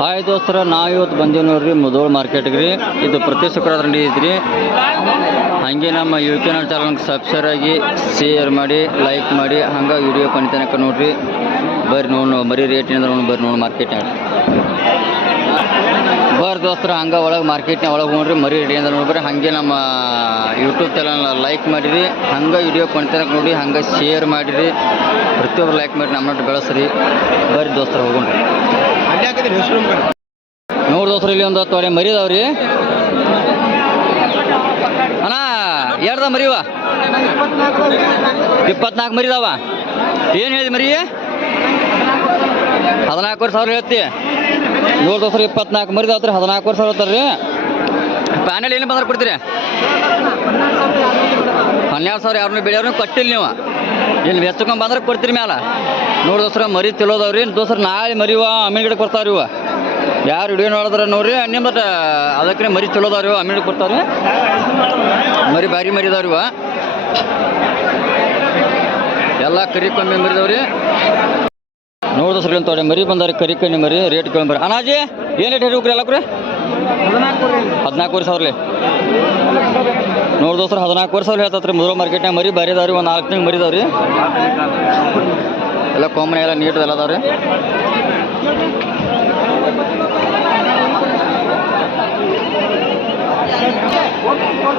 Hi ದೋಸ್ತರ, ನಾವು ಇವತ್ತು ಬಂದೀವಿ ನೋಡ್ರಿ ಮುದೋಳ್ ಮಾರ್ಕೆಟ್ಗೆ ರೀ. ಇದು ಪ್ರತಿ ಶುಕ್ರವಾರ ಐತ್ರಿ. ಹಾಗೆ ನಮ್ಮ ಚಾನಲ್ಗೆ ಸಬ್ಸ್ಕ್ರೈಬ್ ಆಗಿ ಶೇರ್ ಮಾಡಿ ಲೈಕ್ ಮಾಡಿ, ಹಂಗೆ ವಿಡಿಯೋ ತನಕ ನೋಡ್ರಿ. ಬರ್ರಿ ನೋಡು ಬರೀ ರೇಟ್ ಏನಂದ್ರೆ ನೋಡಿ, ಬರ್ರಿ ನೋಡಿ ಮಾರ್ಕೆಟ್ನಾಗ ಬರ್ರಿ ದೋಸ್ತರ, ಹಂಗೆ ಒಳಗೆ ಮಾರ್ಕೆಟ್ನಾಗ ಒಳಗೆ ಹೋಗ್ರಿ, ಮರಿ ರೇಟ್ ಏನಂದ್ರೆ ನೋಡ್ರಿ. ಹಾಗೆ ನಮ್ಮ ಯೂಟ್ಯೂಬ್ ಚಾನಲ್ ಲೈಕ್ ಮಾಡಿರಿ. ಹಂಗೆ ವಿಡಿಯೋ ತನಕ ನೋಡಿ ಹಂಗೆ ಶೇರ್ ಮಾಡಿರಿ. ಪ್ರತಿಯೊಬ್ಬರು ಲೈಕ್ ಮಾಡಿ ನಮ್ಮ ಬೆಳೆಸ್ರಿ ಬರ್ರಿ ದೋಸ್ತರ ಹೋಗೋಣ ನೋಡ್ ದೋಸ್ರು ಇಲ್ಲಿ ಒಂದು ಹತ್ತು ಮರಿ ಅದಾವ್ರಿ ಅಣ್ಣ ಎರಡ್ದ ಮರಿವ ಇಪ್ಪತ್ನಾಲ್ಕು ಮರಿ ಅದಾವ ಏನು ಹೇಳಿದ ಮರಿ? ಹದಿನಾಲ್ಕುವರೆ ಸಾವಿರ ಹೇಳ್ತಿ. ನೋಡ್ ದೋಸರು ಇಪ್ಪತ್ನಾಲ್ಕು ಮರಿ ಅದಾವ್ರಿ ಹದಿನಾಲ್ಕುವರೆ ಸಾವಿರ ಹೇಳ್ತಾರ್ರಿ ಪ್ಯಾನೆಲ್ ಏನು ಬಂದ್ರೆ ಕೊಡ್ತೀರಿ? ಹನ್ನೆರಡು ಸಾವಿರ ಯಾರನ್ನೂ ಬೆಳೆಯವ್ರನ್ನೂ ಕೊಟ್ಟಿಲ್ಲ ನೀವು. ಇಲ್ಲಿ ಮೆಚ್ಚಕೊಂಡ್ ಬಂದ್ರೆ ಕೊಡ್ತೀರಿ ಮ್ಯಾಲ. ನೋಡಿ ದೋಸ್ರ ಮರಿ ತಿಳೋದವ್ರಿ. ದೋಸ್ರ ನಾಳೆ ಮರಿವ ಗಿಡ ಕೊಡ್ತಾವ್ರಿ ಇವ. ಯಾರು ವಿಡಿಯೋ ನೋಡಿದ್ರೆ ನೋಡ್ರಿ ನಿಮ್ಮ ಅದಕ್ಕೆ ಮರಿ ತಿಳೋದವ್ರಿ ಗಿಡ ಕೊಡ್ತಾವ್ರಿ. ಮರಿ ಭಾರಿ ಮರಿ ಇದಾವ್ರಿ ಇವ. ಎಲ್ಲ ಕರಿ ಕಮ್ಮಿ ಮರಿದವ್ರಿ ನೋಡಿ ದೋಸ್ರ ಅಂತ ಮರಿ ಬಂದಾರೆ ಕರಿ ಕಮ್ಮಿ ಮರಿ ರೇಟ್ ಕಮ್ಮಿ ಬರ್ರಿ ಅನಾಜಿ ಏನು ರೇಟ್ ಹೇಳಿ ಎಲ್ಲ ಹದಿನಾಲ್ಕು ಹದಿನಾಲ್ಕೂವರೆ ಸಾವಿರ ನೋಡಿ ದೋಸ್ತ್ರ, ಹದಿನಾಲ್ಕು ವರ್ಷ ಸಾವಿರ ಹೇಳ್ತತ್ರಿ, ಮುದ್ರ ಮಾರ್ಕೆಟ್ನಾಗ ಮರಿ ಬಾರಿ ಅದಾವ್ರಿ, ಒಂದು ನಾಲ್ಕು ತಿಂಗ್ ಮರಿ ಅದಾವ್ರಿ. ಎಲ್ಲ ಕಾಮನ್ ಎಲ್ಲ ನೀಟ್ ಎಲ್ಲ ಅದಾವ್ರಿ.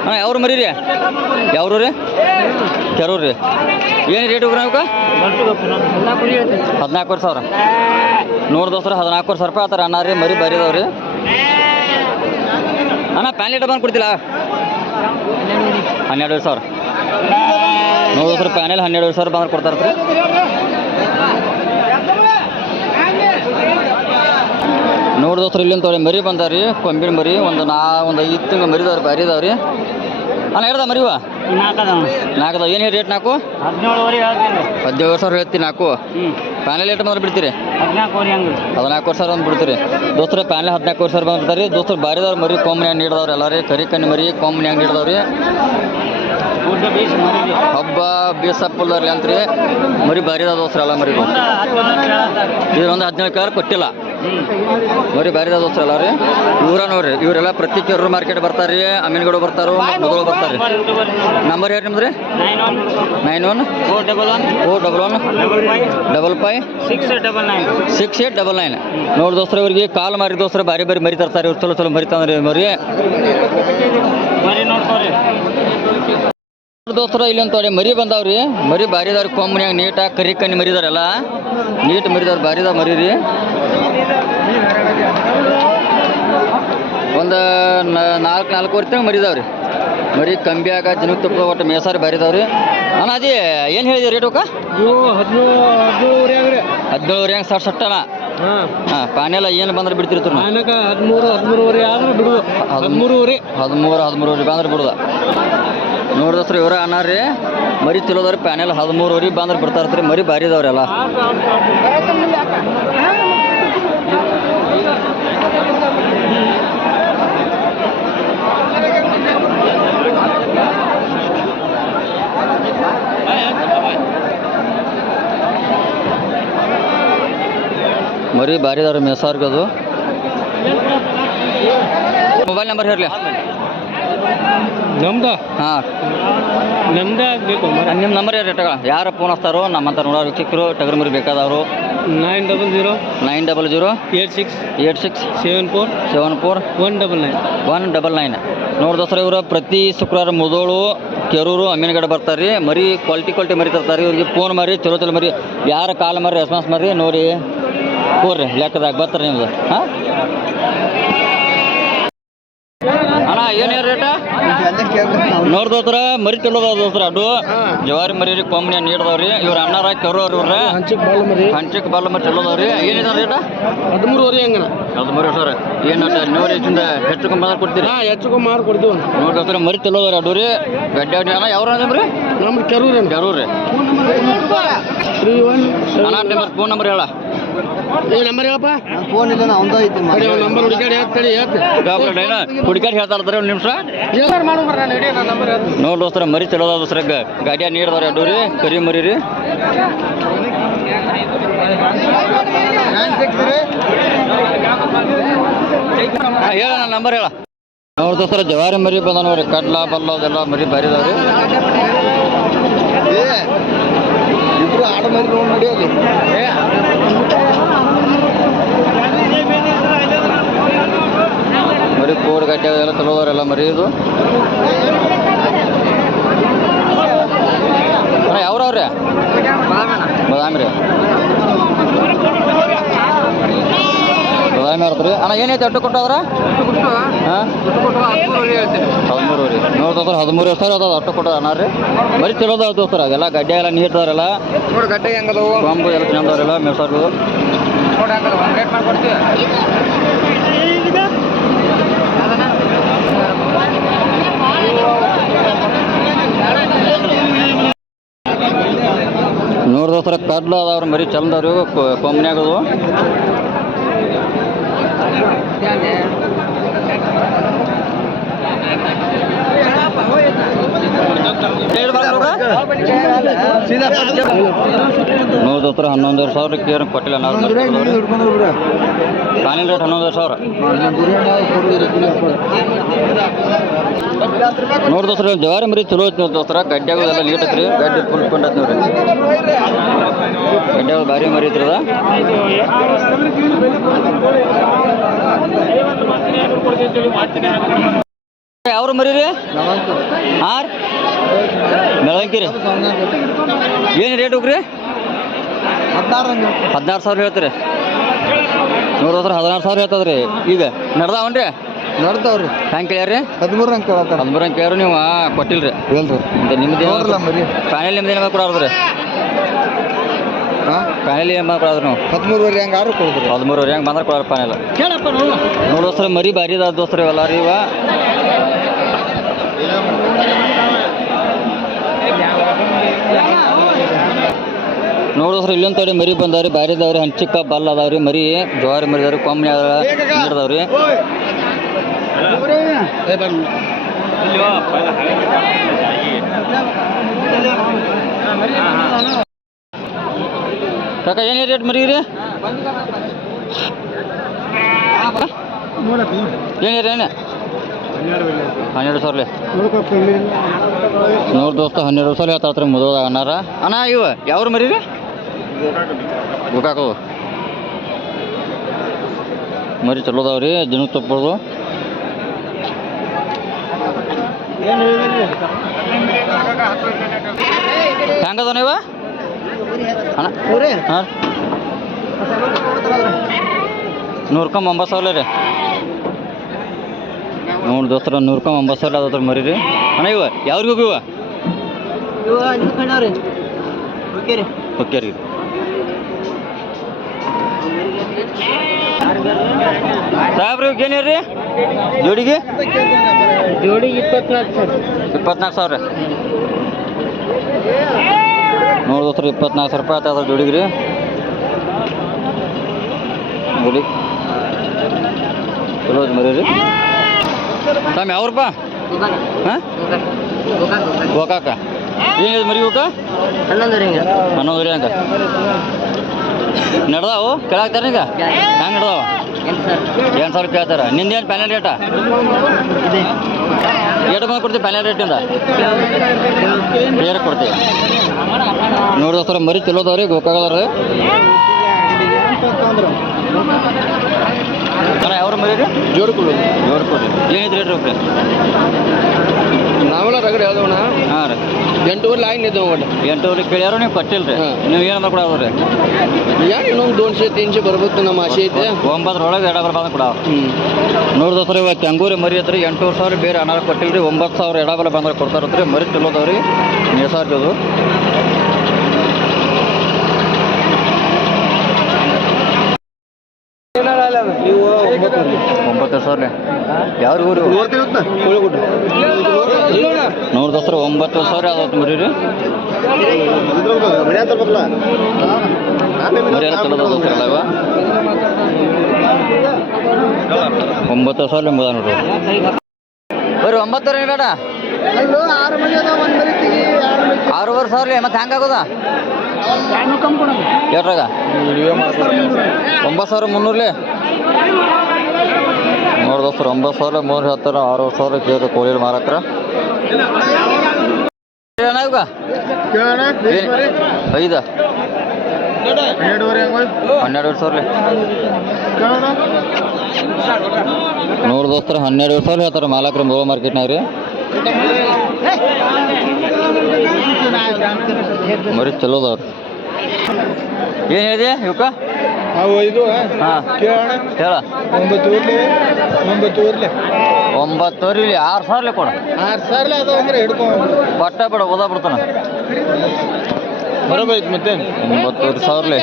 ಹಾಂ ಯಾವ್ರು ಮರಿ ರೀ? ಯಾವ್ರು ರೀ? ಕೆರೂರು ರೀ? ಏನು ರೇಟ್ ಹೋಗ್ರಿ ಅವಕ್ಕೆ ಹದಿನಾಲ್ಕೂವರೆ ಸಾವಿರ ನೋಡಿ ದೋಸ್ರ ಹದಿನಾಲ್ಕೂವರೆ ಸಾವಿರ ರೂಪಾಯಿ ಆತರ ಅಣ್ಣ ರೀ ಮರಿ ಬಾರಿ ಅದಾವ್ರಿ. ಅಣ್ಣ, ಪ್ಯಾನ್ ಲೀಟರ್ ಬಂದು ಕೊಡ್ತಿಲ್ಲ? ಹನ್ನೆರಡು ಸಾವಿರ. ನೋಡೋದ್ರ ರೂಪಾಯಿ. ಪ್ಯಾನೆಲ್ ಹನ್ನೆರಡು ಸಾವಿರ ಬಂದ್ರೆ ಕೊಡ್ತಾರೆ ನೋಡಿ ದೋಸ್ರ ಇಲ್ಲಿಂದ ತೋರಿ ಮರಿ ಬಂದಾರಿ ಕೊಂಬಿನ ಮರಿ ಒಂದು ನಾ ಒಂದು ಐದು ತಿಂಗಳು ಮರಿದವ್ರಿ ಬಾರಿ ಇದಾವ್ರಿ. ಅಲ್ಲ ಹೇಳ್ದ ಮರಿವ ನಾಲ್ಕದ ಏನು ರೇಟ್ ನಾಲ್ಕು? ಹದಿನೇಳು ಹದಿನೇಳು ಸಾವಿರ ಹೇಳ್ತೀನಿ ನಾಲ್ಕು. ಪ್ಯಾನೆಲ್ ಎಷ್ಟು ಬಂದ್ರೆ ಬಿಡ್ತೀರಿ? ಹದಿನಾಲ್ಕು ಸಾವಿರ ಬಂದು ಬಿಡ್ತೀರಿ ದೋಸ್ತರ ಪ್ಯಾನಲ್ ಹದಿನಾಲ್ಕು ಸಾವಿರ ಬಂದು ಬಿಡ್ತಾರೆ ದೋಸ್ತರು ಬಾರಿದವ್ರು ಮರಿ ಕಾಮನ್ ಹಂಗೆ ನೀಡಿದವ್ರು ಎಲ್ಲ ರೀ ಕರಿ ಕಣ್ಣು ಮರಿ ಕಾಮನ್ ಹಂಗೆ ನೀಡಿದವ್ರಿ ಹಬ್ಬ ಬೀಸ್ ಅಂತ ರೀ ಮರಿ ಬಾರಿ ಅದಾವ ದೋಸ್ರ ಎಲ್ಲ ಮರಿ ಇದೊಂದು ಹದಿನೈದು ಕಾರ್ ಕೊಟ್ಟಿಲ್ಲ. ಮರಿ ಬಾರಿ ಅದಾವ ದೋಸ್ರ ಎಲ್ಲ ರೀ ಇವ್ರ ನೋಡ್ರಿ ಇವರೆಲ್ಲ ಪ್ರತಿ ಕೆರೂರು ಮಾರ್ಕೆಟ್ ಬರ್ತಾರೆ ರೀ ಅಮೀನ್ಗೌಡ ಬರ್ತಾರೋ ಮೊದಲು ಬರ್ತಾರೆ ನಂಬರ್ ಯಾರು ನಿಮ್ದು ರೀ nine one? Four double one. Four double one. Double five six double nine. Six eight double nine. ನೋಡಿ ದೋಸ್ತರ ಇವ್ರಿಗೆ ಕಾಲ್ ಮಾರಿ ದೋಸ್ತರ ಬಾರಿ ಬಾರಿ ಮರಿ ತರ್ತಾರೆ ಇವ್ರು. ಚಲೋ ಚಲೋ ಮರಿ ತಂದ್ರಿ ಮರಿ ದೋಸ್ತರ ಇಲ್ಲಿ ತೊಡೆ ಮರಿ ಬಂದಾವ್ರಿ. ಮರಿ ಬಾರಿ ಇದಾರೆ ಕೊಂಬನ್ಯಾಗ ನೀಟಾಗಿ ಕರಿ ಕಣ್ಣಿ ಮರಿದಾರಲ್ಲ. ನೀಟ್ ಮರಿದವ್ರು ಬಾರಿ ಇದಾವೆ ಮರಿ ರೀ ಒಂದು ನಾಲ್ಕು ನಾಲ್ಕು ತಿಂಗಳು ಮರಿದಾವ್ರಿ. ಮರಿ ಕಂಬಿಯಾಗ ಜನಕ್ಕೆ ತುಪ್ಪ ಒಟ್ಟು ಮೇಸಾರಿ ಬಾರಿ ಇದಾವ್ರಿ ಅಣ್ಣ ಅದೇ ಏನು ಹೇಳಿದ್ರಿ ರೇಟ್ ಅವಕ್ಕ? ಇವು ಹದಿನೇಳು ಹದಿನೇಳುವರೆ ಹೆಂಗೆ ಸಟ್ಟನ ಹಾಂ. ಪಾನೆಲ್ಲ ಏನು ಬಂದ್ರೆ ಬಿಡ್ತಿರ್ತೀರಿ ಪಾನಕ ಹದಿಮೂರು ಹದಿಮೂರುವರೆ ಆದ್ರೆ ಬಿಡುದು. ಹದಿಮೂರುವರೆ. ಹದಿಮೂರು ಹದಿಮೂರುವರೆ ಬಂದ್ರೆ ಬಿಡುದ. ನೋಡಿದಸ್ರಿ ಇವ್ರ ಅನ್ನಾರ್ರಿ ಮರಿ ತಿಳೋದ್ರಿ ಪ್ಯಾನೆಲ್ ಹದಿಮೂರುವರೆ ಬಂದ್ರೆ ಬಿಡ್ತಾ ಇರ್ತೀರಿ ಮರಿ ಬಾರಿ ಇದಾವ್ರೆಲ್ಲ ಮರಿ ಬಾರಿ ಅದಾರ ಮೆಸಾರ್ಗ ಅದು. ಮೊಬೈಲ್ ನಂಬರ್ ಹೇಳಿ ನಮ್ದು? ಹಾಂ. ನಮ್ದ ಆಗ್ಬೇಕು ನಿಮ್ಮ ನಂಬರ್ ಯಾರು ಟಗ ಯಾರು ಫೋನ್ ಹಚ್ತಾರೋ ನಮ್ಮಂತ ನೋಡೋರು ಚಿಕ್ಕರು ಟಗರ್ ಮರಿ ಬೇಕಾದವರು. Nine double zero nine double zero eight six eight six seven four seven four one double nine one double nine ನೋಡಿ ದೋಸ್ತರ ಇವರು ಪ್ರತಿ ಶುಕ್ರವಾರ ಮುದೋಳು ಕೆರೂರು ಅಮೀನ್ಗಡೆ ಬರ್ತಾರೆ ರೀ ಮರಿ ಕ್ವಾಲಿಟಿ ಕ್ವಾಲಿಟಿ ಮರಿ ತರ್ತಾರೆ ಇವ್ರಿಗೆ ಫೋನ್ ಮಾರಿ ಚಲೋ ಚಲೋ ಮರಿ. ಯಾರು ಕಾಲ್ ಮರಿ ರೆಸ್ಪಾನ್ಸ್ ಮಾರಿ ನೋಡಿ. ಹೋಗ್ರಿ ಲೆಕ್ಕದಾಗ ಬರ್ತಾರೆ ನಿಮ್ದು. ಹಾಂ? ಅಣ್ಣ ಏನು ರೇಟ ಮರಿ ತಿಳೋದ ದೋಸ್ತ್ರ ಅದು. ಜವಾರಿ ಮರಿ ಕೊಂಬಿನ ನೀಡ್ದವ್ರಿ ಇವ್ರ ಅಣ್ಣಾರ ಕೆರೋರ್ ಇವ್ರ ಹಂಚಿಕ್ ಬಾಲ್ ಮರಿ. ಹಂಚಿಕ್ ಬಲ್ಲ ಮರಿ ತಿಳೋದವ್ರಿ ಏನಿದ ರೇಟ ಹದಿಮೂರುವರೆ ಹಂಗಣ ಹದಿಮೂರು ಮರಿ ಸರ್. ಏನು ನೂರು ಹೆಚ್ಚಿಂದ ಹೆಚ್ಚು ಕಮ್ಮಿ ಕೊಡ್ತೀರಿ? ಹೆಚ್ಚು ಮಾರು ಕೊಡ್ತೀವಿ ನೋಡ್ದೋತ್ರ ಮರಿ ತಿಲ್ಲೋದ್ರಿ ಅಡ್ಡು ರೀ? ಗಡ್ಡೆ ಅಣ್ಣ ಯಾವ್ರ ಅಂದ್ರಿ ನಮ್ಮ ಕೆರೂರಿ ಕೆರೂರಿ ಅಣ್ಣ ನಂಬರ್ ಫೋನ್ ನಂಬರ್ ಹೇಳ. ಏ ನಂಬರ್ ಹೇಳಪ್ಪ. ಫೋನ್ ಇಲ್ಲ ಅವಂದ ಐತಿ ಮಾಡಿ ಅವ್ನ ನಂಬರ್ ಹುಡುಕಾಡಿ ಹೇಳ್ತಾಡಿ ಹೇಳ್ತೀನಿ ಡೈನ? ಹುಡುಕಾಡಿ ಹೇಳ್ತಾ ಇರ್ತಾರೆ ಒಂದು ನಿಮಿಷ. ನೋಡಿ ದೋಸ್ತರ ಮರಿ ತಿಳೋದ ದೋಸ್ರ ಗಾಡಿಯ ನೀಡ್ದವ್ರಿ ಅಡ್ಡು ರೀ ಕರಿ ಮರಿ ರೀ ನೈನ್ ಹೇಳ ನನ್ನ ನಂಬರ್ ಹೇಳ. ನೋಡಿ ದೋಸ್ತರ ಜವಾರಿ ಮರಿ ಬಂದ ನೋಡ್ರಿ ಕಡ್ಲ ಬಲ್ಲ ಅದೆಲ್ಲ ಮರಿ ಬಾರಿ ಇದಾವ್ರಿ ಇಬ್ರು ಆಡ ಮರಿ ನೋಡಿ ನಡೆಯೋದು. ಮರಿ ಕೋಡ್ ಗಡ್ಡೆ ಎಲ್ಲ ಚಲೋ ಅದಾವ್ರಿ ಎಲ್ಲ ಮರಿ ಇದು. ಅಣ್ಣ, ಯಾವ್ರವ್ರಿ? ಬದಾಮಿ ರೀ ಬದಾಮಿ ಅವ್ರದ್ರಿ. ಅಣ್ಣ ಏನೈತೆ ಅಟ್ಟು ಕೊಟ್ಟದ್ರ ಹಾಂ? ಹದಿಮೂರು ರೀ. ನೋಡ್ತಾರೆ ಹದಿಮೂರು ಸಾವಿರ ಅದ ಅಟ್ಟು ಕೊಟ್ಟದ ಅಣ್ಣ ರೀ. ಬರೀ ಚಲೋ ಅದು ಸರ್ ಅದೆಲ್ಲ ಗಡ್ಡೆ ಎಲ್ಲ ನೀರ್ ನೋಡಿ ಗಡ್ಡೆ ಹೆಂಗದವು ಕೊಂಬು ಎಲ್ಲ ಚೆಂದವ್ರೆಲ್ಲ ಮೆಸಾರ್ದು ನೋಡಿ ಮಾಡ್ಕೊಡ್ತೀವಿ ನೂರು ದೋಸ್ತರ ಕಡ್ಲು ಅದಾವ್ರ ಮರಿ ಚಂದವ್ರಿ ಕೊಂಬನ್ಯಾಗದು ನೂರು ದೋಸ್ತರ ಹನ್ನೊಂದುವರೆ ಸಾವಿರ ಕೇರ್ ಕೊಟ್ಟಿಲ್ಲ ನಾವು ಕಾಲಿನ ರೇಟ್ ಹನ್ನೊಂದುವರೆ ಸಾವಿರ. ನೋಡಿ ದೋಸ್ರ ಜವಾರಿ ಮರಿ ಚಲೋ ಐತಿ ನೋಡಿ ದೋಸ್ತರ. ಗಡ್ಡ್ಯಾಗ ಎಲ್ಲ ನೀಟ್ ಐತ್ರಿ. ಗಡ್ಡೆ ಫುಲ್ ಕೊಂಡತ್ ನೋಡ್ರಿ. ಗಡ್ಡ್ಯಾಗ ಭಾರಿ ಮರಿ ಐತ್ರಿ ಅದ. ಯಾವ್ರು ಮರೀರಿ? ಹಾಂ ರೀ ಬೆಳವಂಕಿ ರೀ ಏನು ರೇಟ್ ಹೋಗ್ರಿ ಹದಿನಾರು ಸಾವಿರ ಹೇಳ್ತೀರಿ. ನೋಡಿದ್ರೆ ಹದಿನಾರು ಸಾವಿರ ಹೇಳ್ತದ್ರಿ. ಈಗ ನಡ್ದಾವನ್ರಿ? ನಡ್ದಾವ್ರಿ. ಹೆಂಗೆ ಕೇಳ್ಯಾರಿ ಹದಿಮೂರು ಹಂಗೆ ಹೇಳ್ತಾರ ಹದಿಮೂರು ಹಂಗೆ ಕೇಳ್ರಿ ನೀವು ಕೊಟ್ಟಿಲ್ರಿ. ಹೇಳ್ರಿ ಮತ್ತೆ ನಿಮ್ದು ಫೈನಲ್ ನಿಮ್ದು ಏನು ಕೊಡೋದ್ರಿ ಪ್ಯಾನೆಲ್ ಏನು ಕೊಡೋದ್ರಿ ನಾವು? ಹದಿಮೂರುವರೆ ಹೆಂಗೆ ಆರು ಕೊಡ್ತೀರಿ. ಹದಿಮೂರುವರೆ ಹೆಂಗೆ ಬಂದ್ರೆ ಕೊಡೋರು ಫೈನಲ್ ಕೇಳಪ್ಪ ನೋಡೋಸ್ರೆ ಮರಿ ಭಾರಿ ಅದ ಇವೆಲ್ಲ ರೀ ಇವ. ನೋಡಿ ದೋಸ್ರ ಇಲ್ಲೊಂದು ತಡೆ, ಮರಿ ಬಂದಾವ್ರಿ, ಬಾರಿ ಇದಾವ್ರಿ ಹಂಚಿಕ್ಕ ಬಲ್ಲ ಅದಾವ್ರಿ, ಮರಿ, ಜವಾರಿ ಮರಿ ಅದಾವ್ರಿ ಕೊಮ್ಮೆ ಅದ ನೀಡ್ದಾವ್ರಿ ಕಾಕ, ಏನು ರೇಟ್ ಮರಿ ರೀ ಏನು? ಹನ್ನೆರಡು ಸಾವಿರ ನೂರು ದೋಸ್ತ ಹನ್ನೆರಡು ಸಾವಿರ ಹೇಳ್ತಾತ್ರಿ ಮದುವೆ ಅನ್ನಾರ ಅಣ್ಣ ಇವ ಯಾವ್ರು ಮರಿ ರೀ ಗೋಕಾಕು ಮರಿ ಚಲೋ ಅದಾವ್ರಿ ದಿನ ತಪ್ಪದು ಹೆಂಗದ ನೀವ ಅಣ್ಣ. ಹಾಂ. ನೂರ್ಕಂಬ ಒಂಬತ್ತು ಸಾವಿರ ರೀ. ನೋಡಿ ದೋಸ್ತರ ನೂರ್ಕಂಬ ಒಂಬತ್ತು ಸಾವಿರ ಅದ್ರ ಮರಿ ರೀ ಅಣ್ಣ ಇವ ಯಾವ್ರಿಗೆ ಹೋಗಿವ ಓಕೆ ರೀ. ಸಾಹೇಬ್ರಿ ಏನು ರೀ ಜೋಡಿಗೆ? ಜೋಡಿಗೆ ಇಪ್ಪತ್ನಾಲ್ಕು ಸರ್ ಇಪ್ಪತ್ನಾಲ್ಕು ಸಾವಿರ. ನೋಡಿ ದೋಸ್ತರ ಇಪ್ಪತ್ನಾಲ್ಕು ಸಾವಿರ ರೂಪಾಯಿ ಆಯ್ತದ ಜೋಡಿಗೆ ರೀ. ಜೋಡಿ ಚಲೋ ಮರಿ ರೀ ತಮ್ಮ ಯಾವ್ರಪ್ಪ ಹಾಂ? ಗೋಕಾಕ ಏನಿದೆ ಮರಿ ಗೋಕ ಹನ್ನೊಂದು ರೀ ಹಂಗೆ. ನಡ್ದಾವು? ಕೇಳಾಕ್ತಾರ ಈಗ? ಹೆಂಗೆ ನಡ್ದಾವ? ಎಂಟು ಸಾವಿರ. ಕೇಳ್ತಾರ ನಿಂದೇನು ಪ್ಯಾನೆಲ್ ರೇಟಾ ಎಷ್ಟು ಬಂದು ಕೊಡ್ತೀವಿ ಪ್ಯಾನೆಲ್ ರೇಟಿಂದ ಬೇರೆ ಕೊಡ್ತೀವಿ ನೋಡಿದ ಸರ್ ಮರಿ ಚಲೋ ಗೋಕಾಕ್ರಿ ಅಣ್ಣ ಏನೈತೆ ರೇಟ್ ರೀ ನಾವೆಲ್ಲ ರಗಡೆ ಹಾಂ ರೀ. ಎಂಟೂವರೆ ಲೈನ್ ಇದ್ದಾವೆ ಒಟ್ಟು. ಎಂಟೂವರೆ ಕೇಳ್ಯಾರು ನೀವು ಕೊಟ್ಟಿಲ್ಲ ರೀ. ನೀವು ಏನು ರೀ. ಏನು ಇನ್ನೊಂದು ದೋನ್ಶೆ ತೀನ್ಶೆ ಬರ್ಬೇಕು ನಮ್ಮ ಆಸೆ ಐತೆ. ಒಂಬತ್ತರೊಳಗೆ ಬರ್ಬಾರ್ದು ನೋಡಿದ ಸರ್ ಇವಾಗ ಕೆಂಗೂರಿ ಮರಿ ಐತ್ರಿ ಎಂಟೂರು ಸಾವಿರ ಬೇರೆ ಹಣ ಕೊಟ್ಟಿಲ್ರಿ ಒಂಬತ್ತು ಸಾವಿರ ಎಡಬಲ ಬಂದ್ರೆ ಕೊಡ್ತಾರತ್ರಿ ಮರಿ ಚಲೋದವ್ರಿ ಮೇಸಾರ್ಜಿ ಅದು ನೀವು ಒಂಬತ್ತು ಸಾವಿರ. ಯಾವ್ರ ಊರು? ನೋಡಿದ ಸರ್ ಒಂಬತ್ತು ಸಾವಿರ ಯಾವ್ದು ಮರಿ ರೀ ಒಂಬತ್ತು ಸಾವಿರ ಎಂಬುದ ನೋಡ್ರಿ. ಬರ್ರಿ ಒಂಬತ್ತು ರೀ ಬೇಡ ಆರೂವರೆ ಸಾವಿರ. ಮತ್ತೆ ಹೆಂಗಾಗೋದ? ಎಷ್ಟ್ರಾಗ ಒಂಬತ್ತು ಸಾವಿರ ಮುನ್ನೂರ್ಲಿ? ನೋಡಿ ದೋಸ್ತರು, ಒಂಬತ್ತು ಸಾವಿರ ಮೂರು ಹತ್ತರ ಆರು ಸಾವಿರ ಕೇಳಿದ್ರು ಕೋಳಿ ಏನ್- ಐದ? ಹನ್ನೆರಡು ಸಾವಿರ ನೋಡಿ ದೋಸ್ತರು ಹನ್ನೆರಡು ಸಾವಿರ ಹೇಳ್ತಾರೆ ಮಾಲಕ್ರ ಮೂಲ ಮಾರ್ಕೆಟ್ನಾಗ ರೀ ಮರಿ ಚಲೋ ಅದಾವ್ರಿ ಏನು ಹೇಳಿದೆ ಇವಕ್ಕ ಅವು ಇದು ಹಾಂ. ಕೇಳೋಣ. ಹೇಳ. ಒಂಬತ್ತು ಊರ್ಲಿ ಒಂಬತ್ತು ಊರ್ಲಿ. ಒಂಬತ್ತುವರೆ ಇಲ್ಲಿ ಆರು ಸಾವಿರ ಕೊಡ. ಆರು ಸಾವಿರ ಅದು ಅಂದ್ರೆ ಹಿಡ್ಕೊಂಡು ಬಟ್ಟ ಬಿಡ ಓದಾ ಬಿಡ್ತಾನ. ಬರಬೇಕು ಮತ್ತೆ. ಸಾವಿರಲೆ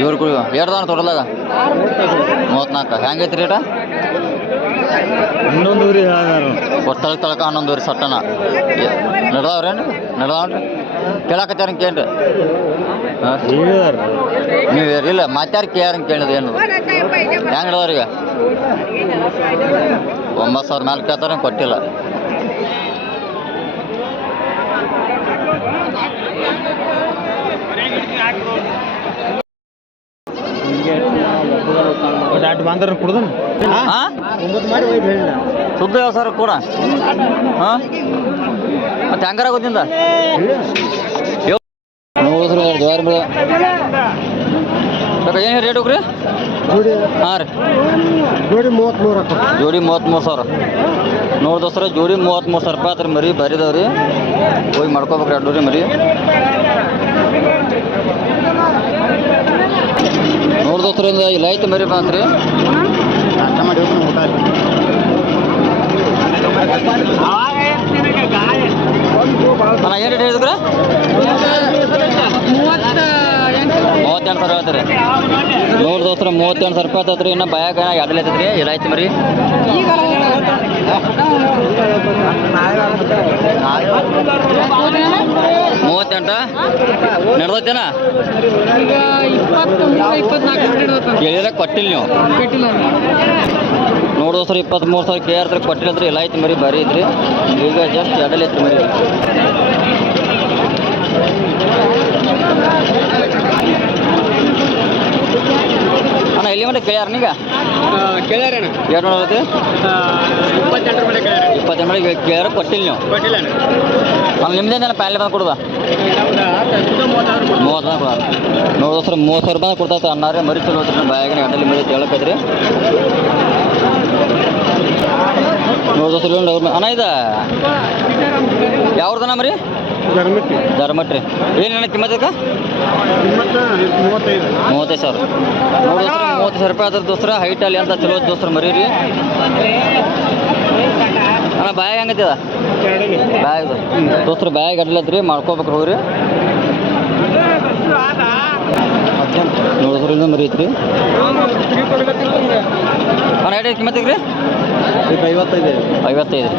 ಇವ್ರು ಎರಡು ದಾನ ತೊಡಲಾಗ ಮೂವತ್ನಾಲ್ಕು. ಹೆಂಗೈತಿ ರೇಟ? ಹನ್ನೊಂದು ಊರಿ ಒಟ್ಟಲ್ ತಳಕ ಹನ್ನೊಂದೂರಿ ಸಟ್ಟನ. ನಡ್ದಾವ್ರೇನು ನಡ್ದಾವ್ರಿ ಕೇಳಾಕತ್ಯಾರ ಕೇಳ್ರಿ. ನೀವು ಇಲ್ಲ ಮಾತ್ಯಾರ ಕೇಳ್ಯಾರ ಕೇಳಿದ ಏನು. ಹೆಂಗೆ ನಡ್ದವ್ರಿಗೆ ಒಂಬತ್ತು ಸಾವಿರ ಮೇಲೆ ಕೇಳ್ತಾರೆ ಕೊಟ್ಟಿಲ್ಲ. ದಾಟ್ ಬಂದ್ರ ಕುಡ್ದನ್? ಹಾಂ? ಒಂಬತ್ತು ಮಾಡಿ ಹೋಯ್ತು ಹೇಳ ಸುದ್ದ ಯಾವ ಸರ್ ಕೂಡ? ಹಾಂ? ಮತ್ತೆ ಹೆಂಗಾರ ಗೊತ್ತಿಂದ ದ್ವಾರ ಮೇಲೆ ಏನು ರೇಟ್ ಹೋಗ್ರಿ? ಜೋಡಿ ಹಾಂ ರೀ. ಜೋಡಿ ಮೂವತ್ತ್ಮೂರು ಹಾಕೋ ಜೋಡಿ ಮೂವತ್ತ್ಮೂರು ಸಾವಿರ. ನೋಡಿ ದೋಸ್ತರ ಜೋಡಿ ಮೂವತ್ತ್ಮೂರು ಸಾವಿರ ರೂಪಾಯಿ ಆತ್ರಿ ಮರಿ ಬರಿದವ್ರಿ ಹೋಗಿ ಮಾಡ್ಕೋಬೇಕ್ರಿ ಅಡ್ಡೂರಿ ಮರಿ. ನೋಡಿ ಇಲ್ಲ ಇಲ್ಲಿ ಐತೆ ಮರಿ ಬಂತ್ರಿ. ಅಣ್ಣ ಏನು ರೇಟ್ ಹೇಳಿದ್ರೆ? ಮೂವತ್ತೆಂಟು ಸಾವಿರ ಹೇಳ್ತೀರಿ. ನೋಡಿ ದೋಸ್ತರ ಮೂವತ್ತೆಂಟು ಸಾವಿರ ರೂಪಾಯಿ ಆತತ್ರಿ ಇನ್ನು ಬಾಯಾಗ ಎರಡಲ್ಲಿ ರೀ ಎಲ್ಲ ಐತಿ ಮರಿ. ಮೂವತ್ತೆಂಟ ನಡೆದೈತೇನ? ಈಗ ಇಪ್ಪತ್ತ್ಮೂರು ಇಪ್ಪತ್ನಾಲ್ಕು ಕೇಳಿದ್ರೆ ಕೊಟ್ಟಿಲ್ಲ ನೀವು? ನೋಡಿ ಸರ್ ಇಪ್ಪತ್ತ್ಮೂರು ಸಾವಿರ ಕೇಳಿದ್ರೆ ಕೊಟ್ಟಿಲ್ಲ ಅಂದ್ರೆ ಎಲ್ಲ ಐತಿ ಮರಿ ಬರೀ ಐತ್ರಿ. ಈಗ ಜಸ್ಟ್ ಎರಡಲ್ಲಿ ಐತ್ರಿ ಮರಿ. ಅಣ್ಣ ಎಲ್ಲಿ ಮಟ್ಟ ಕೇಳ್ಯಾರ ನೀಗ? ಕೇಳ್ಯಾರಣ್ಣ ಎರಡು ನೋಡತ್ತೆ ಇಪ್ಪತ್ತೆಂಟರ ಕೇಳ್ಯಾರ. ಕೊಟ್ಟಿಲ್ಲ ನೀವು? ಕೊಟ್ಟಿಲ್ಲ ಅವ್ನು ನಿಮ್ದೇನ ಪ್ಯಾನ್ಲೆ ಬಂದು ಕೊಡುದ? ಮೂವತ್ತು ಸಾವಿರ ಕೊಡ ನೋಡಿ ದೋಸ್ತರ ಮೂವತ್ತು ಸಾವಿರ ರೂಪಾಯಿ ಕೊಡ್ತಾ ಅನ್ನಾರೇ ಮರಿ ಚಲೋ ಐತ್ರಿ ಬಾಯಾಗಿನ ಗಂಟಲಿ ಮರಿ ಹೇಳಕೈತ್ರಿ ನೋಡಿ ಅವ್ರ ಅಣ್ಣ ಇದ ಯಾವ್ದನ ಮರಿ? ಧರ್ಮಕ್ಕೆ ಧರ್ಮಟ್ರಿ. ಏನು ಕಿಮ್ಮತ್ ಇದಕ್ಕೆ ಮೂವತ್ತೈದು. ಮೂವತ್ತೈದು ಸಾವಿರ. ನೋಡಿ ಮೂವತ್ತು ಸಾವಿರ ರೂಪಾಯಿ ಆದ್ರೆ ದೋಸ್ತರ ಹೈಟ್ ಅಲ್ಲಿ ಅಂತ ಚಲೋ ದೋಸ್ತರ ಮರೀರಿ. ಅಣ್ಣ ಬಾಯಾಗ ಹೆಂಗತ್ತದ ಬ್ಯಾಗ್ ದೋಸ್ತರ ಬ್ಯಾಗ್ ಅಡ್ಲತ್ರಿ ಮಾಡ್ಕೋಬೇಕು ಹೋಗ್ರಿ. ನೋಡಿದ್ರಿಂದ ಮರೀತ್ರಿ. ಅಣ್ಣ ಎರಡು ಕಿಮ್ಮತ್ತಿಗೆ ರೀ? ಐವತ್ತೈದು. ಐವತ್ತೈದು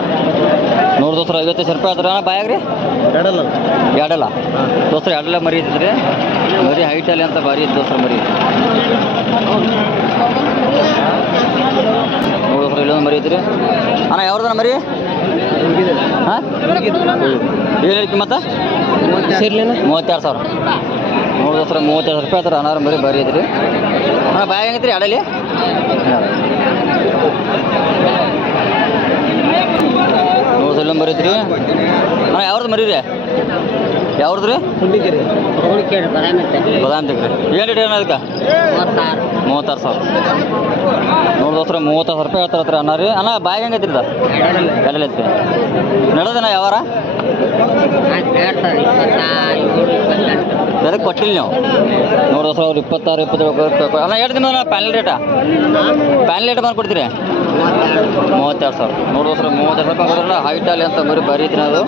ರೀ ನೋಡಿ ದೋಸ್ತರ ಐವತ್ತೈದು ಸಾವಿರ ರೂಪಾಯಿ ಅದ್ರ ಅಣ್ಣ ಬ್ಯಾಗ್ ರೀ? ಎರಡಲ್ಲ. ಎರಡಲ್ಲ? ದೋಸ್ತರ ಎರಡಲ್ಲ ಮರಿ ಇದ್ರೆ ಮರಿ ಹೈಟಲ್ಲಿ ಅಂತ ಭಾರಿ ಐತಿ ದೋಸ್ತರ ಮರಿ. ನೋಡಿಸ್ರಿ ಇಲ್ಲೊಂದು ಮರಿ ಇದ್ರಿ ಅಣ್ಣ ಯಾವ್ದನ ಮರಿ? ಹಾಂ? ಏನು ಕಿಮ್ಮತ್ತ ಮೂವತ್ತೆರಡು ಸಾವಿರ. ಮೂರು ದೋಸ್ತರ ಮೂವತ್ತೆರಡು ಸಾವಿರ ರೂಪಾಯಿ ಆತರ ಅನಾರು ಮರಿ ಬರಿ ಐತ್ರಿ ಅಣ್ಣ ಬ್ಯಾಗ್ ಹೆಂಗೈತ್ರಿ ಅಡಲಿ ಬರೀತ್ರಿ? ಅಣ್ಣ ಯಾವ್ದು ಮರಿ ರೀ ಯಾವ್ದು ರೀ? ಬದಾಮ್ ತೆಗ್ರಿ ಏನು ರೇಟ್ ಏನು ಅದಕ್ಕೆ ಮೂವತ್ತಾರು ಸಾವಿರ. ನೋಡಿ ದೋಸ್ತರ, ಮೂವತ್ತಾರು ಸಾವಿರ ರೂಪಾಯಿ ಹೇಳ್ತಾರ ಅಣ್ಣ ರೀ. ಅಣ್ಣ ಬಾಯಿ ಹೆಂಗೈತ್ರಿ ರೀ ಎಡಲಿ ಐತ್ರಿ ನಡೋದಣ್ಣ ಯಾವಾರ ಅದಕ್ಕೆ ಕೊಟ್ಟಿಲ್ಲ ನೀವು. ನೋಡಿ ದೋಸ್ತರ, ಅವ್ರು ಇಪ್ಪತ್ತಾರು, ಇಪ್ಪತ್ತೇಳು ಅಣ್ಣ ಎರಡು ದಿನ ಪ್ಯಾನಲ್ ರೇಟಾ ಪ್ಯಾನಲ್ ರೇಟ್ ಬಂದು ಕೊಡ್ತೀರಿ ಮೂವತ್ತೆರಡು ಸಾವಿರ. ನೋಡಿದ್ರೆ ಸರ್ ಮೂವತ್ತೆರಡು ರೂಪಾಯಿ ಕೊಡೋಲ್ಲ ಹೈಟಲ್ಲಿ ಅಂತ ಬರೀ ಬರೀತೀನಿ ಅದು.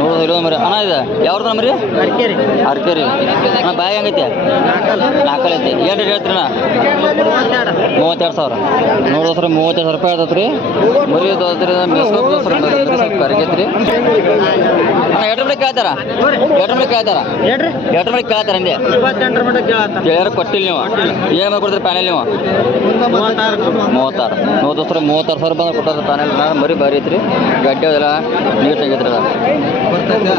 ನೋಡೋದು ಇರೋ ಮರಿ ಅಣ್ಣ ಇದೆ ಯಾವ್ದು ಮರಿ? ಅರ್ಕೇರಿ. ಅಣ್ಣ ಬ್ಯಾಗ್ ಹೆಂಗೈತಿ? ನಾಲ್ಕಲ್ ಐತಿ. ಏನು ರೇಟ್ ಹೇಳ್ತೀರಿ ಅಣ್ಣ? ಮೂವತ್ತೆರಡು. ಸಾವಿರ. ನೋಡೋಸ್ರ ಮೂವತ್ತೆರಡು ಸಾವಿರ ರೂಪಾಯಿ ಮರಿ ಸ್ವಲ್ಪ ಕರಗೈತ್ರಿ ಅಣ್ಣ ಎರಡು ಕೇಳ್ತಾರ? ಎರಡು ಮನೆ ಕೇಳ್ತಾರ? ಎರಡು ಕೇಳ್ತಾರ ಹಿಂದೆ? ಕೊಟ್ಟಿಲ್ಲ ನೀವು. ಏನು ಮಾಡ್ಕೊಡ್ತೀರಿ ಪ್ಯಾನೆಲ್ ನೀವು? ಮೂವತ್ತಾರು. ಮೂವತ್ತು ದೋಸ್ತರ ಮೂವತ್ತಾರು ಸಾವಿರ ಬಂದು ಕೊಟ್ಟಾರ ತಾನೇ ಮರಿ ಬರೀ ಐತ್ರಿ. ಗಡ್ಡೆ ಅದೆಲ್ಲ ನೀಟಾಗೈತ್ರಿ ಅದ.